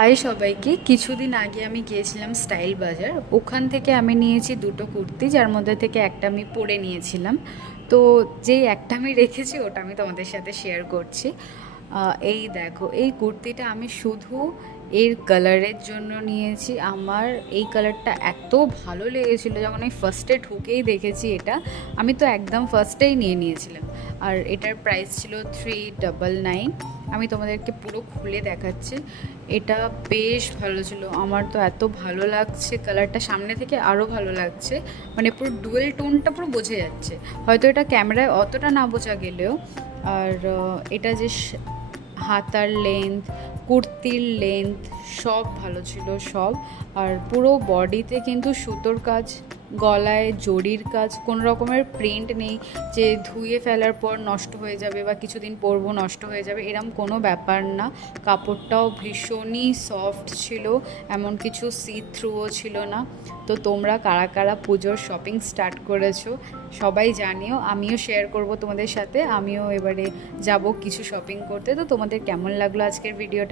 High সবাইকে। কিছুদিন আগে আমি গিয়েছিলাম স্টাইল বাজার। ওখান থেকে আমি নিয়েছি দুটো কুর্তি, যার মধ্যে থেকে একটা আমি পরে নিয়েছিলাম। তো যেই একটা আমি রেখেছি ওটা আমি তোমাদের সাথে শেয়ার করছি। এই দেখো, এই কুর্তিটা আমি শুধু এর কালারের জন্য নিয়েছি। আমার এই কালারটা এত ভালো লেগেছিলো, যখন আমি ফার্স্টে ঢুকেই দেখেছি এটা, আমি তো একদম ফার্স্টেই নিয়ে নিয়েছিলাম। আর এটার প্রাইস ছিল 399। আমি তোমাদেরকে পুরো খুলে দেখাচ্ছি। এটা বেশ ভালো ছিল, আমার তো এত ভালো লাগছে, কালারটা সামনে থেকে আরও ভালো লাগছে। মানে পুরো ডুয়েল টোনটা পুরো বোঝা যাচ্ছে, হয়তো এটা ক্যামেরায় অতটা না বোঝা গেলেও। আর এটা যে হাতার লেন্থ, কুর্তির লেন্থ সব ভালো ছিল সব। আর পুরো বডিতে কিন্তু সুতোর কাজ, গলায় জরির কাজ, কোনো রকমের প্রিন্ট নেই যে ধুয়ে ফেলার পর নষ্ট হয়ে যাবে বা কিছুদিন পরবো নষ্ট হয়ে যাবে, এরম কোনো ব্যাপার না। কাপড়টাও ভীষণই সফট ছিল, এমন কিছু সি থ্রুও ছিল না। তো তোমরা কারা কারা পুজোর শপিং স্টার্ট করেছো সবাই জানিও, আমিও শেয়ার করব তোমাদের সাথে। আমিও এবারে যাব কিছু শপিং করতে। তো তোমাদের কেমন লাগলো আজকের ভিডিওটা?